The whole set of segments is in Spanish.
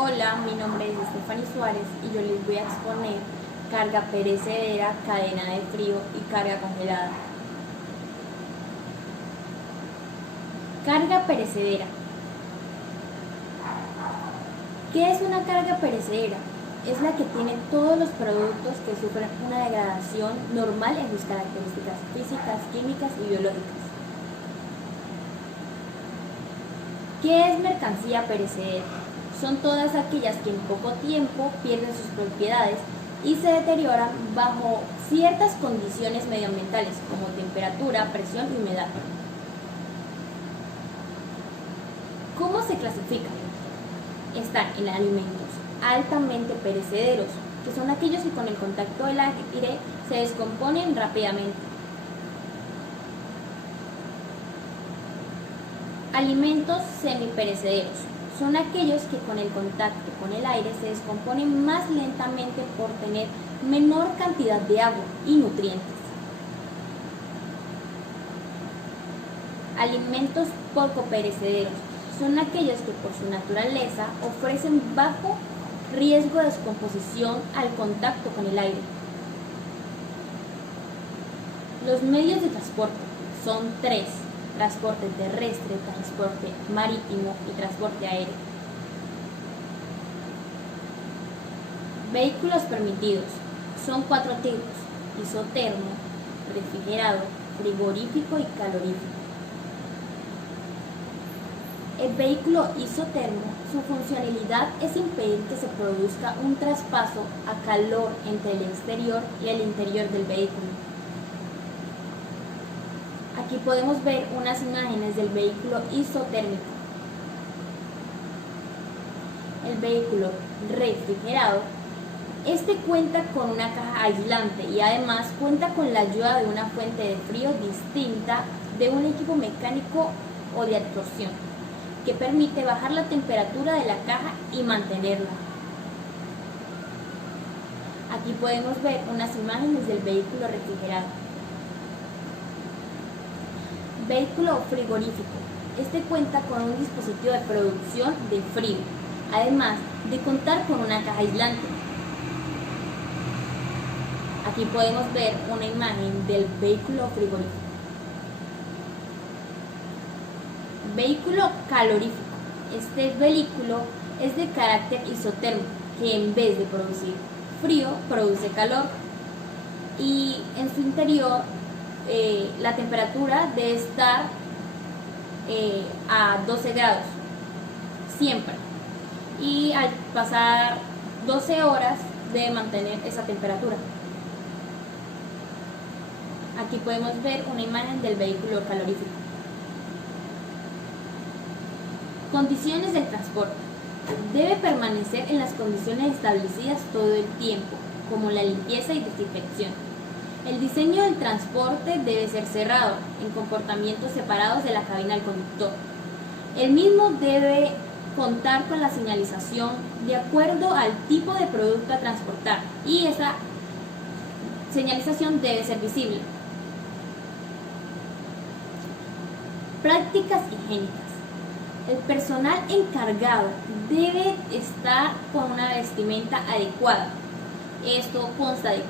Hola, mi nombre es Stephanie Suárez y yo les voy a exponer carga perecedera, cadena de frío y carga congelada. Carga perecedera. ¿Qué es una carga perecedera? Es la que tiene todos los productos que sufren una degradación normal en sus características físicas, químicas y biológicas. ¿Qué es mercancía perecedera? Son todas aquellas que en poco tiempo pierden sus propiedades y se deterioran bajo ciertas condiciones medioambientales como temperatura, presión y humedad. ¿Cómo se clasifican? Están en alimentos altamente perecederos, que son aquellos que con el contacto del aire se descomponen rápidamente. Alimentos semiperecederos son aquellos que con el contacto con el aire se descomponen más lentamente por tener menor cantidad de agua y nutrientes. Alimentos poco perecederos son aquellos que por su naturaleza ofrecen bajo riesgo de descomposición al contacto con el aire. Los medios de transporte son tres: transporte terrestre, transporte marítimo y transporte aéreo. Vehículos permitidos son 4 tipos: isotermo, refrigerado, frigorífico y calorífico. El vehículo isótermo, su funcionalidad es impedir que se produzca un traspaso a calor entre el exterior y el interior del vehículo. Aquí podemos ver unas imágenes del vehículo isotérmico. El vehículo refrigerado, este cuenta con una caja aislante y además cuenta con la ayuda de una fuente de frío distinta de un equipo mecánico o de absorción, que permite bajar la temperatura de la caja y mantenerla. Aquí podemos ver unas imágenes del vehículo refrigerado. Vehículo frigorífico. Este cuenta con un dispositivo de producción de frío, además de contar con una caja aislante. Aquí podemos ver una imagen del vehículo frigorífico. Vehículo calorífico. Este vehículo es de carácter isotérmico, que en vez de producir frío, produce calor, y en su interior la temperatura debe estar a 12 grados siempre, y al pasar 12 horas debe mantener esa temperatura. Aquí podemos ver una imagen del vehículo calorífico. Condiciones del transporte. Debe permanecer en las condiciones establecidas todo el tiempo, como la limpieza y desinfección. El diseño del transporte debe ser cerrado, en compartimientos separados de la cabina del conductor. El mismo debe contar con la señalización de acuerdo al tipo de producto a transportar, y esa señalización debe ser visible. Prácticas higiénicas. El personal encargado debe estar con una vestimenta adecuada. Esto consta de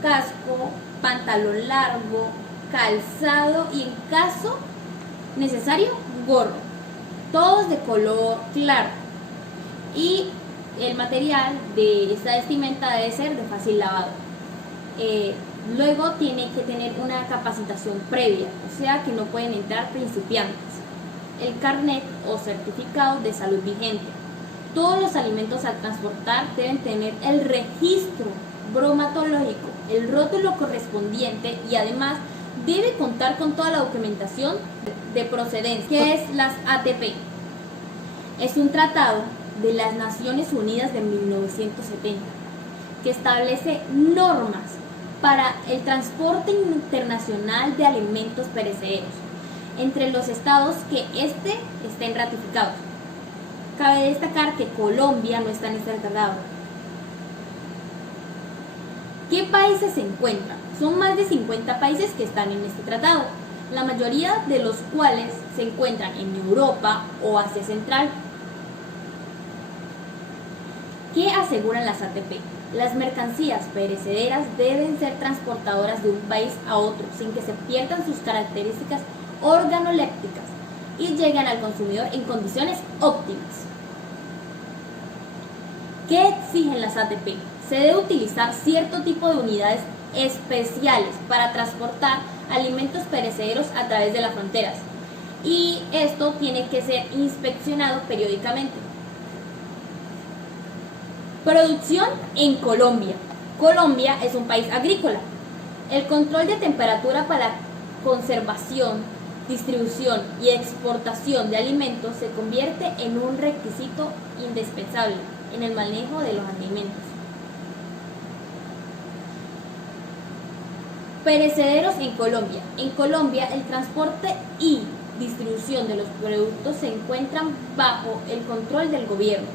casco, pantalón largo, calzado y, en caso necesario, gorro. Todos de color claro. Y el material de esta vestimenta debe ser de fácil lavado. Luego tiene que tener una capacitación previa, o sea que no pueden entrar principiantes. El carnet o certificado de salud vigente. Todos los alimentos a transportar deben tener el registro bromatológico, el rótulo correspondiente, y además debe contar con toda la documentación de procedencia. ¿Qué es las ATP? Es un tratado de las Naciones Unidas de 1970 que establece normas para el transporte internacional de alimentos perecederos entre los estados que estén ratificados. Cabe destacar que Colombia no está en este tratado. ¿Qué países se encuentran? Son más de 50 países que están en este tratado, la mayoría de los cuales se encuentran en Europa o Asia Central. ¿Qué aseguran las ATP? Las mercancías perecederas deben ser transportadoras de un país a otro sin que se pierdan sus características organolépticas y lleguen al consumidor en condiciones óptimas. ¿Qué exigen las ATP? Se debe utilizar cierto tipo de unidades especiales para transportar alimentos perecederos a través de las fronteras y esto tiene que ser inspeccionado periódicamente. Producción en Colombia. Colombia es un país agrícola. El control de temperatura para la conservación, distribución y exportación de alimentos se convierte en un requisito indispensable en el manejo de los alimentos. Perecederos en Colombia. En Colombia, el transporte y distribución de los productos se encuentran bajo el control del gobierno.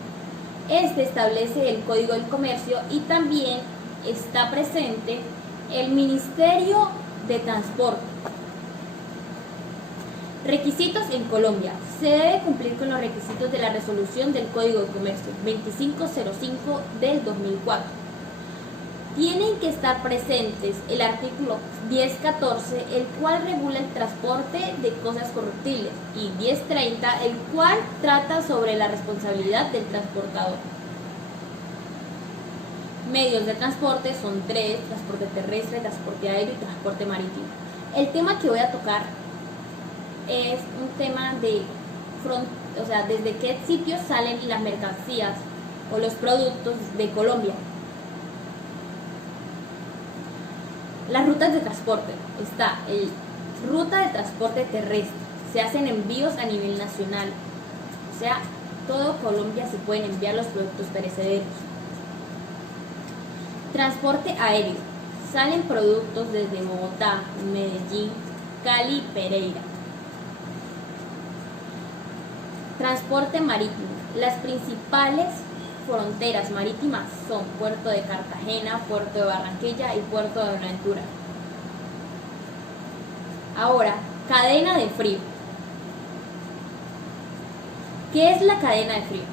Este establece el Código del Comercio y también está presente el Ministerio de Transporte. Requisitos en Colombia. Se debe cumplir con los requisitos de la resolución del Código de Comercio 2505 del 2004. Tienen que estar presentes el artículo 1014, el cual regula el transporte de cosas corruptibles, y 1030, el cual trata sobre la responsabilidad del transportador. Medios de transporte son 3: transporte terrestre, transporte aéreo y transporte marítimo. El tema que voy a tocar es un tema de desde qué sitios salen las mercancías o los productos de Colombia. Las rutas de transporte. Está ruta de transporte terrestre. Se hacen envíos a nivel nacional. O sea, todo Colombia se pueden enviar los productos perecederos. Transporte aéreo. Salen productos desde Bogotá, Medellín, Cali, Pereira. Transporte marítimo. Las principales fronteras marítimas son Puerto de Cartagena, Puerto de Barranquilla y Puerto de Buenaventura. Ahora, cadena de frío. ¿Qué es la cadena de frío?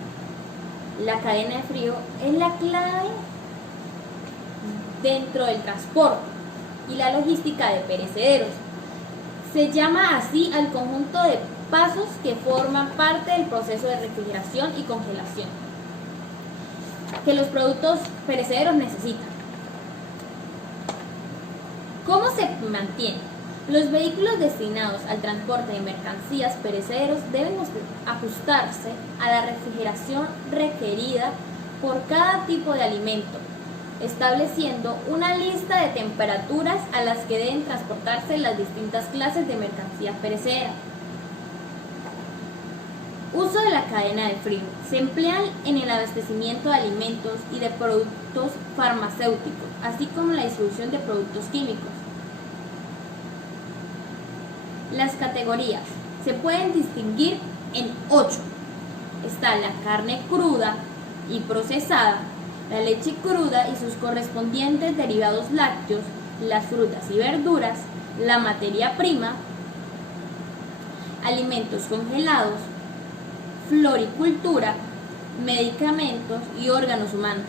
La cadena de frío es la clave dentro del transporte y la logística de perecederos. Se llama así al conjunto de pasos que forman parte del proceso de refrigeración y congelación que los productos perecederos necesitan. ¿Cómo se mantiene? Los vehículos destinados al transporte de mercancías perecederos deben ajustarse a la refrigeración requerida por cada tipo de alimento, estableciendo una lista de temperaturas a las que deben transportarse las distintas clases de mercancías perecederas. Uso de la cadena de frío. Se emplean en el abastecimiento de alimentos y de productos farmacéuticos, así como la distribución de productos químicos. Las categorías se pueden distinguir en 8. Está la carne cruda y procesada, la leche cruda y sus correspondientes derivados lácteos, las frutas y verduras, la materia prima, alimentos congelados, floricultura, medicamentos y órganos humanos.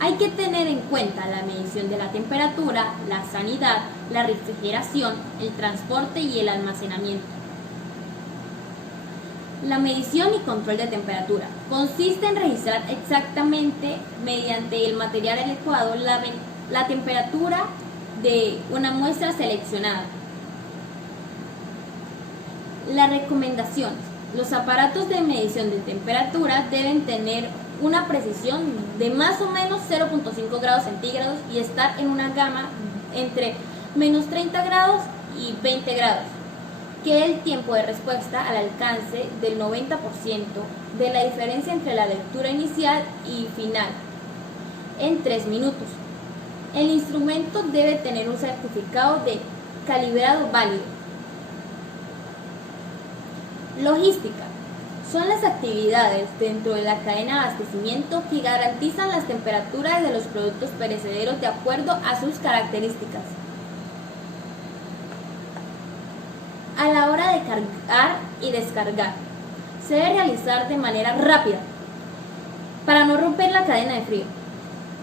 Hay que tener en cuenta la medición de la temperatura, la sanidad, la refrigeración, el transporte y el almacenamiento. La medición y control de temperatura consiste en registrar exactamente mediante el material adecuado la temperatura de una muestra seleccionada. Las recomendaciones. Los aparatos de medición de temperatura deben tener una precisión de más o menos 0.5 grados centígrados y estar en una gama entre menos 30 grados y 20 grados, que el tiempo de respuesta al alcance del 90% de la diferencia entre la lectura inicial y final en 3 minutos. El instrumento debe tener un certificado de calibrado válido. Logística. Son las actividades dentro de la cadena de abastecimiento que garantizan las temperaturas de los productos perecederos de acuerdo a sus características. A la hora de cargar y descargar, se debe realizar de manera rápida. Para no romper la cadena de frío.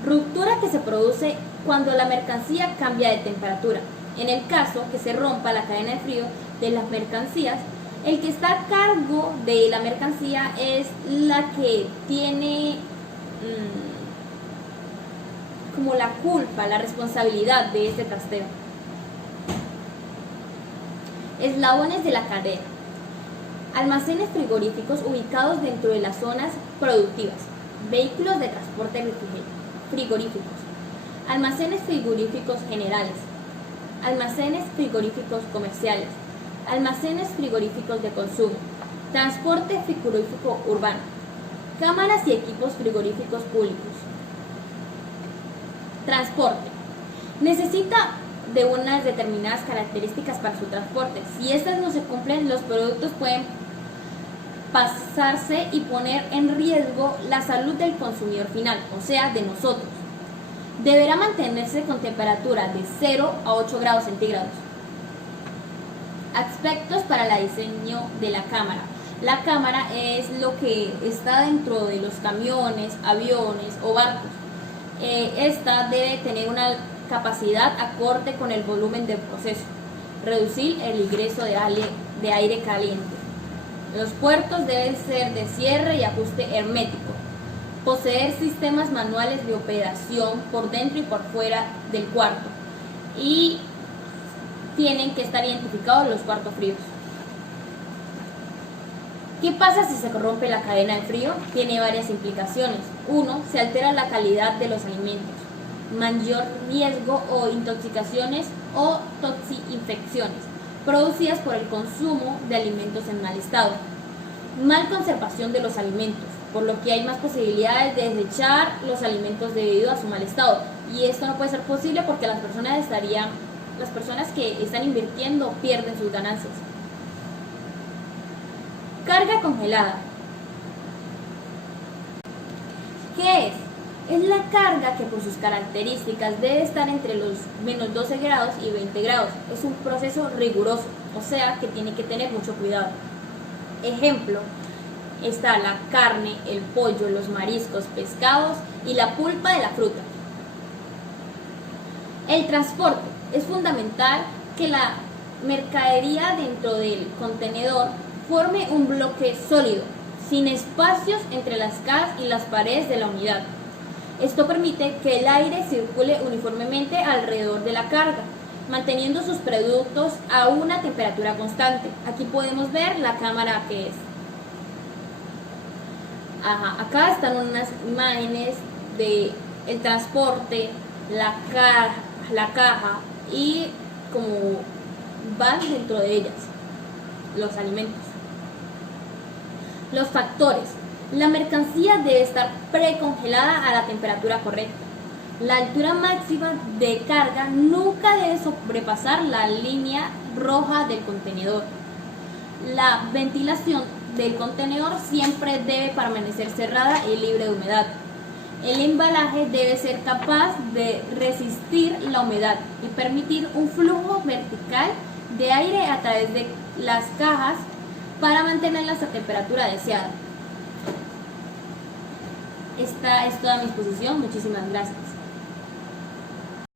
Ruptura que se produce cuando la mercancía cambia de temperatura. En el caso que se rompa la cadena de frío de las mercancías, el que está a cargo de la mercancía es la que tiene como la culpa, la responsabilidad de este trasteo. Eslabones de la cadena. Almacenes frigoríficos ubicados dentro de las zonas productivas. Vehículos de transporte frigoríficos. Almacenes frigoríficos generales. Almacenes frigoríficos comerciales. Almacenes frigoríficos de consumo. Transporte frigorífico urbano. Cámaras y equipos frigoríficos públicos. Transporte. Necesita de unas determinadas características para su transporte. Si estas no se cumplen, los productos pueden pasarse y poner en riesgo la salud del consumidor final, o sea, de nosotros. Deberá mantenerse con temperatura de 0 a 8 grados centígrados. Aspectos para el diseño de la cámara. La cámara es lo que está dentro de los camiones, aviones o barcos. Esta debe tener una capacidad acorde con el volumen del proceso. Reducir el ingreso de aire caliente. Los puertos deben ser de cierre y ajuste hermético. Poseer sistemas manuales de operación por dentro y por fuera del cuarto. Y tienen que estar identificados los cuartos fríos. ¿Qué pasa si se rompe la cadena de frío? Tiene varias implicaciones. 1. Se altera la calidad de los alimentos. Mayor riesgo o intoxicaciones o toxinfecciones producidas por el consumo de alimentos en mal estado. Mal conservación de los alimentos, por lo que hay más posibilidades de desechar los alimentos debido a su mal estado. Y esto no puede ser posible porque las personas que están invirtiendo pierden sus ganancias. Carga congelada. ¿Qué es? Es la carga que por sus características debe estar entre los menos 12 grados y 20 grados. Es un proceso riguroso, o sea que tiene que tener mucho cuidado. Ejemplo, está la carne, el pollo, los mariscos, pescados y la pulpa de la fruta. El transporte. Es fundamental que la mercadería dentro del contenedor forme un bloque sólido, sin espacios entre las cajas y las paredes de la unidad. Esto permite que el aire circule uniformemente alrededor de la carga, manteniendo sus productos a una temperatura constante. Aquí podemos ver la cámara que es. Acá están unas imágenes de el transporte, la caja y cómo van dentro de ellas los alimentos. Los factores. La mercancía debe estar precongelada a la temperatura correcta. La altura máxima de carga nunca debe sobrepasar la línea roja del contenedor. La ventilación del contenedor siempre debe permanecer cerrada y libre de humedad. El embalaje debe ser capaz de resistir la humedad y permitir un flujo vertical de aire a través de las cajas para mantenerlas a temperatura deseada. Esta es toda mi exposición. Muchísimas gracias.